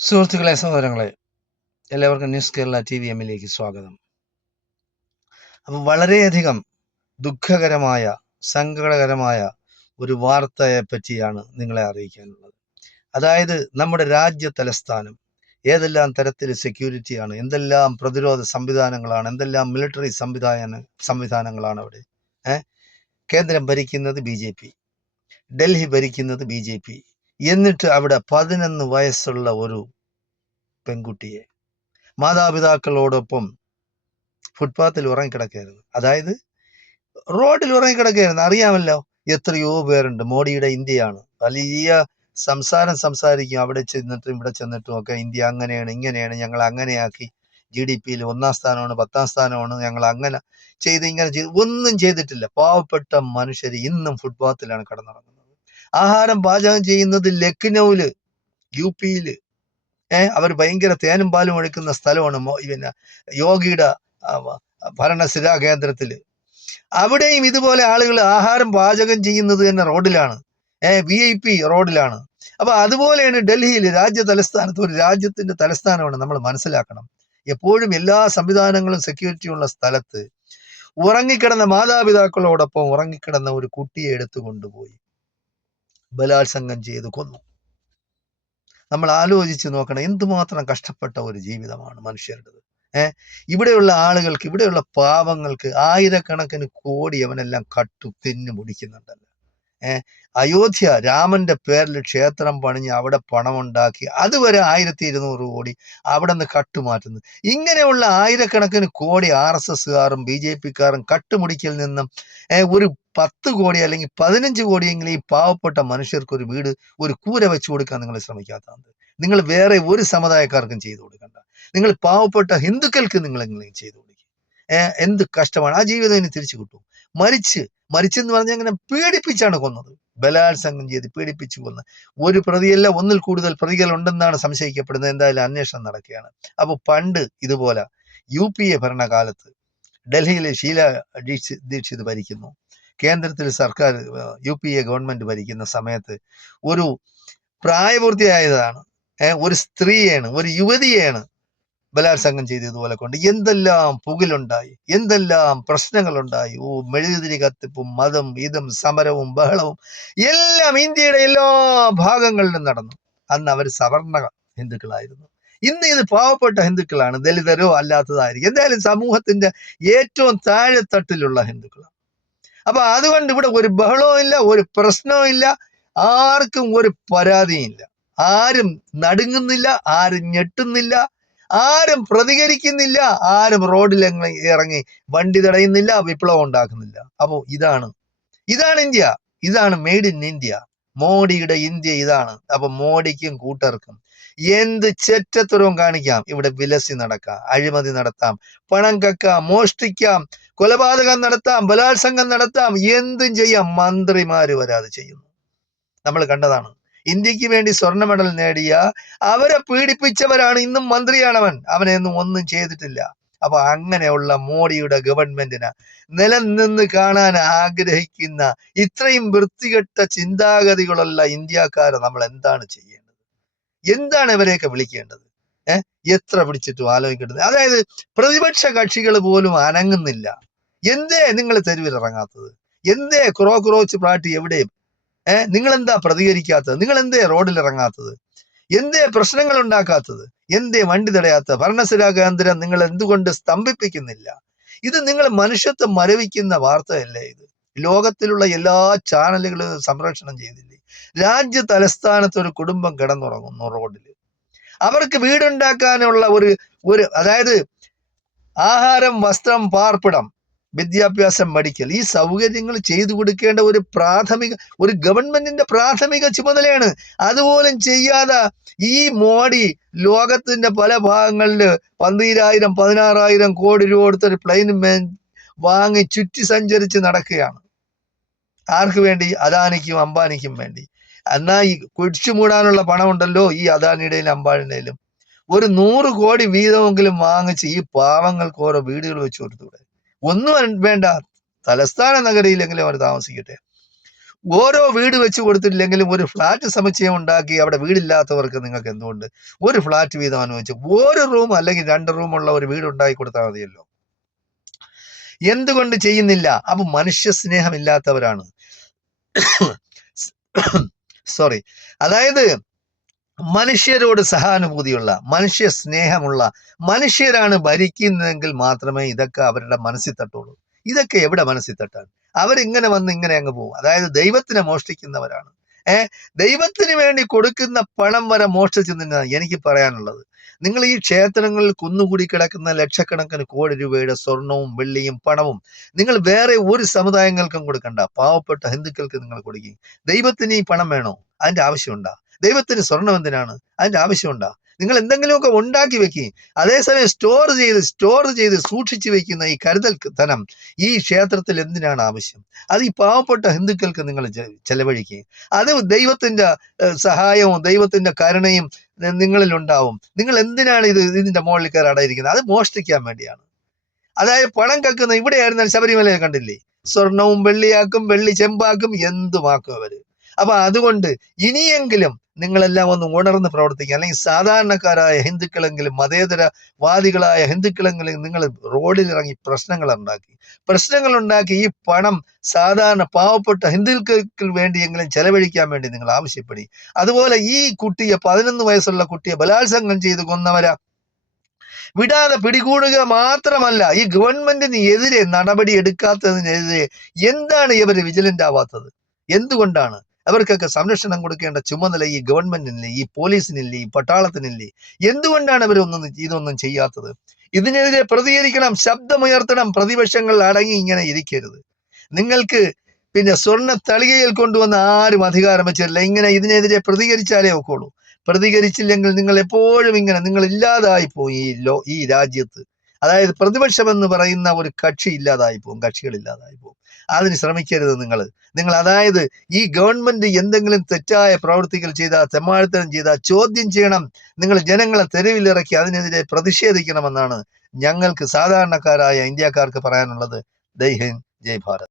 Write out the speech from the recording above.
സുഹൃത്തുക്കളെ, സഹോദരങ്ങളെ, എല്ലാവർക്കും ന്യൂസ് കേരള TVM-ലേക്ക് സ്വാഗതം. അപ്പം വളരെയധികം ദുഃഖകരമായ, സങ്കടകരമായ ഒരു വാർത്തയെ പറ്റിയാണ് നിങ്ങളെ അറിയിക്കാനുള്ളത്. അതായത് നമ്മുടെ രാജ്യ തലസ്ഥാനം ഏതെല്ലാം തരത്തിൽ സെക്യൂരിറ്റിയാണ്, എന്തെല്ലാം പ്രതിരോധ സംവിധാനങ്ങളാണ്, എന്തെല്ലാം മിലിറ്ററി സംവിധാനങ്ങളാണ് അവിടെ. കേന്ദ്രം ഭരിക്കുന്നത് BJP, ഡൽഹി ഭരിക്കുന്നത് BJP. എന്നിട്ട് അവിടെ 11 വയസ്സുള്ള ഒരു പെൺകുട്ടിയെ മാതാപിതാക്കളോടൊപ്പം ഫുട്പാത്തിൽ ഉറങ്ങിക്കിടക്കുകയായിരുന്നു. അതായത് റോഡിൽ ഉറങ്ങിക്കിടക്കുകയായിരുന്നു. അറിയാമല്ലോ, എത്രയോ പേരുണ്ട്. മോഡിയുടെ ഇന്ത്യയാണ്. വലിയ സംസാരിക്കും. അവിടെ ചെന്നിട്ടും ഇവിടെ ചെന്നിട്ടും ഒക്കെ ഇന്ത്യ അങ്ങനെയാണ്, ഇങ്ങനെയാണ്, ഞങ്ങൾ അങ്ങനെയാക്കി, GDP-യിൽ 1-ാം സ്ഥാനമാണ്, 10-ാം സ്ഥാനമാണ്, ഞങ്ങൾ അങ്ങനെ ചെയ്ത് ഇങ്ങനെ ചെയ്ത്. ഒന്നും ചെയ്തിട്ടില്ല. പാവപ്പെട്ട മനുഷ്യർ ഇന്നും ഫുട്പാത്തിലാണ് കിടന്നുറങ്ങുന്നത്. ആഹാരം പാചകം ചെയ്യുന്നത് ലക്നൌവില്, UP-യില്. അവർ ഭയങ്കര തേനും പാലും ഒഴിക്കുന്ന സ്ഥലമാണ് പിന്നെ യോഗിയുടെ ഭരണസിരാ കേന്ദ്രത്തില്. അവിടെയും ഇതുപോലെ ആളുകൾ ആഹാരം പാചകം ചെയ്യുന്നത് തന്നെ റോഡിലാണ്. VIP റോഡിലാണ്. അപ്പൊ അതുപോലെയാണ് ഡൽഹിയിൽ, രാജ്യ തലസ്ഥാനത്ത്. ഒരു രാജ്യത്തിന്റെ തലസ്ഥാനമാണ്, നമ്മൾ മനസ്സിലാക്കണം. എപ്പോഴും എല്ലാ സംവിധാനങ്ങളും സെക്യൂരിറ്റി ഉള്ള സ്ഥലത്ത് ഉറങ്ങിക്കിടന്ന മാതാപിതാക്കളോടൊപ്പം ഉറങ്ങിക്കിടന്ന ഒരു കുട്ടിയെ എടുത്തു കൊണ്ടുപോയി ബലാത്സംഗം ചെയ്ത് കൊന്നു. നമ്മൾ ആലോചിച്ച് നോക്കണം, എന്തുമാത്രം കഷ്ടപ്പെട്ട ഒരു ജീവിതമാണ് മനുഷ്യരുടേത്. ഇവിടെയുള്ള ആളുകൾക്ക്, ഇവിടെയുള്ള പാവങ്ങൾക്ക് ആയിരക്കണക്കിന് കോടി അവനെല്ലാം തിന്നു മുടിക്കുന്നുണ്ടല്ലോ. അയോധ്യ രാമന്റെ പേരിൽ ക്ഷേത്രം പണിഞ്ഞ് അവിടെ പണമുണ്ടാക്കി, അതുവരെ 1200 കോടി അവിടെ നിന്ന് കട്ടുമാറ്റുന്നു. ഇങ്ങനെയുള്ള ആയിരക്കണക്കിന് കോടി RSSകാരും BJPക്കാരും കട്ടുമുടിക്കൽ നിന്നും ഒരു 10 കോടി അല്ലെങ്കിൽ 15 കോടിയെങ്കിലും ഈ പാവപ്പെട്ട മനുഷ്യർക്ക് ഒരു വീട്, ഒരു കൂര വെച്ചു കൊടുക്കാൻ നിങ്ങൾ ശ്രമിക്കാത്തത്. നിങ്ങൾ വേറെ ഒരു സമുദായക്കാർക്കും ചെയ്തു കൊടുക്കണ്ട. നിങ്ങൾ പാവപ്പെട്ട ഹിന്ദുക്കൾക്ക് നിങ്ങൾ എങ്ങനെയും ചെയ്തു കൊടുക്കും. എന്ത് കഷ്ടമാണ്. ആ ജീവിതം ഇനി തിരിച്ചു കിട്ടും. മരിച്ചെന്ന് പറഞ്ഞാൽ അങ്ങനെ പീഡിപ്പിച്ചാണ് കൊന്നത്. ബലാത്സംഗം ചെയ്ത് പീഡിപ്പിച്ചു കൊന്ന്. ഒരു പ്രതിയല്ല, ഒന്നിൽ കൂടുതൽ പ്രതികൾ ഉണ്ടെന്നാണ് സംശയിക്കപ്പെടുന്നത്. എന്തായാലും അന്വേഷണം നടക്കുകയാണ്. അപ്പോൾ പണ്ട് ഇതുപോലെ UPA ഭരണകാലത്ത് ഡൽഹിയിലെ ഷീല ദീക്ഷിത് ഭരിക്കുന്നു. കേന്ദ്രത്തിൽ സർക്കാർ UPA ഗവൺമെന്റ് ഭരിക്കുന്ന സമയത്ത് ഒരു പ്രായപൂർത്തിയായതാണ് ഒരു സ്ത്രീയാണ്, ഒരു യുവതിയെയാണ് ബലാത്സംഗം ചെയ്ത് ഇതുപോലെ കൊണ്ട്. എന്തെല്ലാം പുകിലുണ്ടായി, എന്തെല്ലാം പ്രശ്നങ്ങളുണ്ടായി. മെഴുകുതിരി കത്തിപ്പും മതം ഇതും സമരവും ബഹളവും എല്ലാം ഇന്ത്യയുടെ എല്ലാ ഭാഗങ്ങളിലും നടന്നു. അന്ന് അവർ സവർണ ഹിന്ദുക്കളായിരുന്നു. ഇന്ന് ഇത് പാവപ്പെട്ട ഹിന്ദുക്കളാണ്, ദലിതരോ അല്ലാത്തതായിരിക്കും. എന്തായാലും സമൂഹത്തിന്റെ ഏറ്റവും താഴെത്തട്ടിലുള്ള ഹിന്ദുക്കളാണ്. അപ്പൊ അതുകൊണ്ട് ഇവിടെ ഒരു ബഹളവും ഇല്ല, ഒരു പ്രശ്നവും ഇല്ല, ആർക്കും ഒരു പരാതിയില്ല. ആരും നടുങ്ങുന്നില്ല, ആരും ഞെട്ടുന്നില്ല, ആരും പ്രതികരിക്കുന്നില്ല, ആരും റോഡിൽ ഇറങ്ങി വണ്ടി തടയുന്നില്ല, വിപ്ലവം ഉണ്ടാക്കുന്നില്ല. അപ്പോ ഇതാണ് ഇന്ത്യ, ഇതാണ് മെയ്ഡ് ഇൻ ഇന്ത്യ. മോഡിയുടെ ഇന്ത്യ ഇതാണ്. അപ്പൊ മോഡിക്കും കൂട്ടർക്കും എന്ത് ചെറ്റത്തരവും കാണിക്കാം. ഇവിടെ വിലസി നടക്കാം, അഴിമതി നടത്താം, പണം കക്കാം, മോഷ്ടിക്കാം, കൊലപാതകം നടത്താം, ബലാത്സംഗം നടത്താം, എന്തും ചെയ്യാം. മന്ത്രിമാര് വരെ അത് ചെയ്യുന്നു. നമ്മൾ കണ്ടതാണ്. ഇന്ത്യക്ക് വേണ്ടി സ്വർണ്ണ മെഡൽ നേടിയ, അവരെ പീഡിപ്പിച്ചവരാണ് ഇന്നും മന്ത്രിയാണവൻ. അവനെയൊന്നും ഒന്നും ചെയ്തിട്ടില്ല. അപ്പൊ അങ്ങനെയുള്ള മോഡിയുടെ ഗവൺമെന്റിന് നിലനിന്ന് കാണാൻ ആഗ്രഹിക്കുന്ന ഇത്രയും വൃത്തികെട്ട ചിന്താഗതികളുള്ള ഇന്ത്യക്കാരെ നമ്മൾ എന്താണ് ചെയ്യേണ്ടത്? എന്താണ് ഇവരെയൊക്കെ വിളിക്കേണ്ടത്? എത്ര പിടിച്ചിട്ടും ആലോചിക്കേണ്ടത്. അതായത് പ്രതിപക്ഷ കക്ഷികൾ പോലും അനങ്ങുന്നില്ല. എന്തേ നിങ്ങൾ തെരുവിലിറങ്ങാത്തത്? എന്തേ ക്രോച്ച് പാർട്ടി എവിടെയും നിങ്ങൾ എന്താ പ്രതികരിക്കാത്തത്? നിങ്ങൾ എന്തേ റോഡിൽ ഇറങ്ങാത്തത്? എന്തേ പ്രശ്നങ്ങൾ ഉണ്ടാക്കാത്തത്? എന്തേ വണ്ടി തടയാത്തത്? ഭരണസിരാ കേന്ദ്രം നിങ്ങൾ എന്തുകൊണ്ട് സ്തംഭിപ്പിക്കുന്നില്ല? ഇത് നിങ്ങൾ മനുഷ്യത്വം മരവിക്കുന്ന വാർത്തയല്ലേ ഇത്? ലോകത്തിലുള്ള എല്ലാ ചാനലുകളും സംപ്രേഷണം ചെയ്തില്ലേ? രാജ്യ തലസ്ഥാനത്ത് ഒരു കുടുംബം കിടന്നുറങ്ങുന്നു റോഡിൽ. അവർക്ക് വീടുണ്ടാക്കാനുള്ള ഒരു അതായത് ആഹാരം, വസ്ത്രം, പാർപ്പിടം, വിദ്യാഭ്യാസം, മെഡിക്കൽ, ഈ സൗകര്യങ്ങൾ ചെയ്തു കൊടുക്കേണ്ട ഒരു ഗവൺമെന്റിന്റെ പ്രാഥമിക ചുമതലയാണ്. അതുപോലും ചെയ്യാതെ ഈ മോഡി ലോകത്തിന്റെ പല ഭാഗങ്ങളില് 12,000 16,000 കോടി രൂപ കൊടുത്തൊരു പ്ലെയിൻ വാങ്ങി ചുറ്റി സഞ്ചരിച്ച് നടക്കുകയാണ്. ആർക്ക് വേണ്ടി? അദാനിക്കും അംബാനിക്കും വേണ്ടി. എന്നാ ഈ കുഴിച്ചു മൂടാനുള്ള പണമുണ്ടല്ലോ ഈ അദാനിയുടെയും അംബാനിയുടെയിലും. ഒരു 100 കോടി വീതമെങ്കിലും വാങ്ങിച്ച് ഈ പാവങ്ങൾക്ക് ഓരോ വീടുകൾ വെച്ച് കൊടുത്തൂടെ? ഒന്നും വേണ്ട, തലസ്ഥാന നഗരിയിലെങ്കിലും അവർ താമസിക്കട്ടെ. ഓരോ വീട് വെച്ച് കൊടുത്തിട്ടില്ലെങ്കിലും ഒരു ഫ്ലാറ്റ് സമുച്ചയം ഉണ്ടാക്കി അവിടെ വീടില്ലാത്തവർക്ക് നിങ്ങൾക്ക് എന്തുകൊണ്ട് ഒരു ഫ്ലാറ്റ് വീതം അനുവദിച്ച് ഒരു റൂം അല്ലെങ്കിൽ 2 റൂമുള്ള ഒരു വീട് ഉണ്ടാക്കി കൊടുത്താൽ മതിയല്ലോ. എന്തുകൊണ്ട് ചെയ്യുന്നില്ല? അപ്പൊ മനുഷ്യ സ്നേഹമില്ലാത്തവരാണ്. സോറി. അതായത് മനുഷ്യരോട് സഹാനുഭൂതിയുള്ള, മനുഷ്യ സ്നേഹമുള്ള മനുഷ്യരാണ് ഭരിക്കുന്നതെങ്കിൽ മാത്രമേ ഇതൊക്കെ അവരുടെ മനസ്സിൽ തട്ടുള്ളൂ. ഇതൊക്കെ എവിടെ മനസ്സിൽ തട്ടാൻ? അവരിങ്ങനെ വന്ന് ഇങ്ങനെ അങ്ങ് പോകും. അതായത് ദൈവത്തിനെ മോഷ്ടിക്കുന്നവരാണ്. ദൈവത്തിന് വേണ്ടി കൊടുക്കുന്ന പണം വരെ മോഷ്ടിച്ചു നിന്ന് എനിക്ക് പറയാനുള്ളത്, നിങ്ങൾ ഈ ക്ഷേത്രങ്ങളിൽ കുന്നുകൂടി കിടക്കുന്ന ലക്ഷക്കണക്കിന് കോടി രൂപയുടെ സ്വർണവും വെള്ളിയും പണവും നിങ്ങൾ വേറെ ഒരു സമുദായങ്ങൾക്കും കൊടുക്കണ്ട, പാവപ്പെട്ട ഹിന്ദുക്കൾക്ക് നിങ്ങൾ കൊടുക്കുക. ദൈവത്തിന് ഈ പണം വേണോ? അതിന്റെ ആവശ്യമുണ്ടോ? ദൈവത്തിന് സ്വർണം എന്തിനാണ്? അതിന്റെ ആവശ്യമുണ്ടോ? നിങ്ങൾ എന്തെങ്കിലുമൊക്കെ ഉണ്ടാക്കി വെക്കുകയും അതേസമയം സ്റ്റോർ ചെയ്ത് സൂക്ഷിച്ചു വെക്കുന്ന ഈ കരുതൽ ധനം ഈ ക്ഷേത്രത്തിൽ എന്തിനാണ് ആവശ്യം? അത് ഈ പാവപ്പെട്ട ഹിന്ദുക്കൾക്ക് നിങ്ങൾ ചെലവഴിക്കുകയും അത് ദൈവത്തിന്റെ സഹായവും ദൈവത്തിന്റെ കരുണയും നിങ്ങളിൽ ഉണ്ടാവും. നിങ്ങൾ എന്തിനാണ് ഇതിന്റെ മുകളിൽ കയറി അടയിരിക്കുന്നത്? അത് മോഷ്ടിക്കാൻ വേണ്ടിയാണ്. അതായത് പണം കക്കുന്ന ഇവിടെയായിരുന്നാൽ ശബരിമലയെ കണ്ടില്ലേ, സ്വർണവും വെള്ളിയാക്കും, വെള്ളി ചെമ്പാക്കും, എന്തുമാക്കും അവര്. അപ്പൊ അതുകൊണ്ട് ഇനിയെങ്കിലും നിങ്ങളെല്ലാം ഒന്ന് ഉണർന്ന് പ്രവർത്തിക്കുക. അല്ലെങ്കിൽ സാധാരണക്കാരായ ഹിന്ദുക്കളെങ്കിലും മതേതരവാദികളായ ഹിന്ദുക്കളെങ്കിലും നിങ്ങൾ റോഡിലിറങ്ങി പ്രശ്നങ്ങൾ ഉണ്ടാക്കി ഈ പണം സാധാരണ പാവപ്പെട്ട ഹിന്ദുക്കൾക്ക് വേണ്ടിയെങ്കിലും ചെലവഴിക്കാൻ വേണ്ടി നിങ്ങൾ ആവശ്യപ്പെടുക. അതുപോലെ ഈ കുട്ടിയെ 11 വയസ്സുള്ള കുട്ടിയെ ബലാത്സംഗം ചെയ്ത് കൊന്നവരാ വിടാതെ പിടികൂടുക മാത്രമല്ല, ഈ ഗവൺമെന്റിന് എതിരെ നടപടി എടുക്കാത്തതിനെതിരെ എന്താണ് ഇവർ വിജിലന്റ് ആവാത്തത്? എന്തുകൊണ്ടാണ്? അവർക്കൊക്കെ സംരക്ഷണം കൊടുക്കേണ്ട ചുമതല ഈ ഗവൺമെന്റിനില്ലേ, ഈ പോലീസിനില്ലേ, ഈ പട്ടാളത്തിനില്ലേ? എന്തുകൊണ്ടാണ് ഇതൊന്നും ചെയ്യാത്തത്? ഇതിനെതിരെ പ്രതികരിക്കണം, ശബ്ദമുയർത്തണം. പ്രതിപക്ഷങ്ങൾ അടങ്ങി ഇങ്ങനെ ഇരിക്കരുത്. നിങ്ങൾക്ക് പിന്നെ സ്വർണ്ണ തളികയിൽ കൊണ്ടുവന്ന ആരും അധികാരം വെച്ചിട്ടില്ല. ഇങ്ങനെ ഇതിനെതിരെ പ്രതികരിച്ചാലേ ഒക്കുള്ളൂ. പ്രതികരിച്ചില്ലെങ്കിൽ നിങ്ങൾ എപ്പോഴും നിങ്ങൾ ഇല്ലാതായി പോകും ഈ രാജ്യത്ത്. അതായത് പ്രതിപക്ഷം എന്ന് പറയുന്ന ഒരു കക്ഷി ഇല്ലാതായി പോകും, കക്ഷികൾ ഇല്ലാതായി പോകും. അതിന് ശ്രമിക്കരുത് നിങ്ങൾ. അതായത് ഈ ഗവൺമെന്റ് എന്തെങ്കിലും തെറ്റായ പ്രവൃത്തികൾ ചെയ്താൽ, തെമ്മാടിത്തരം ചെയ്താൽ ചോദ്യം ചെയ്യണം. നിങ്ങൾ ജനങ്ങളെ തെരുവിലിറക്കി അതിനെതിരെ പ്രതിഷേധിക്കണമെന്നാണ് ഞങ്ങൾക്ക് സാധാരണക്കാരായ ഇന്ത്യക്കാർക്ക് പറയാനുള്ളത്. ജയ് ഹിന്ദ്, ജയ് ഭാരത്.